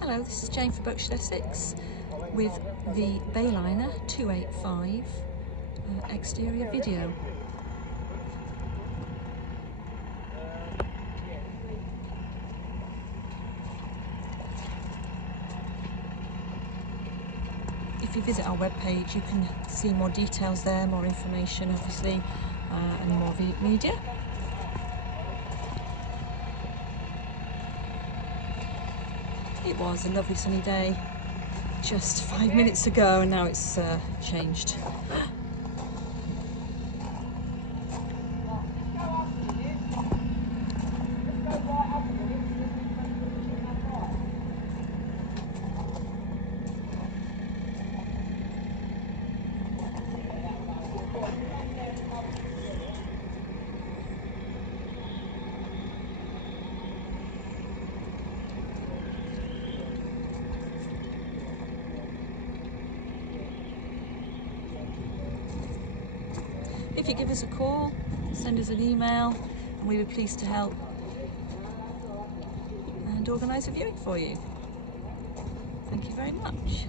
Hello, this is Jane for Boatshed Essex with the Bayliner 285 exterior video. If you visit our webpage, you can see more details there, more information obviously, and more media. It was a lovely sunny day just 5 minutes ago, and now it's changed. If you give us a call, send us an email, and we'll be pleased to help and organise a viewing for you. Thank you very much.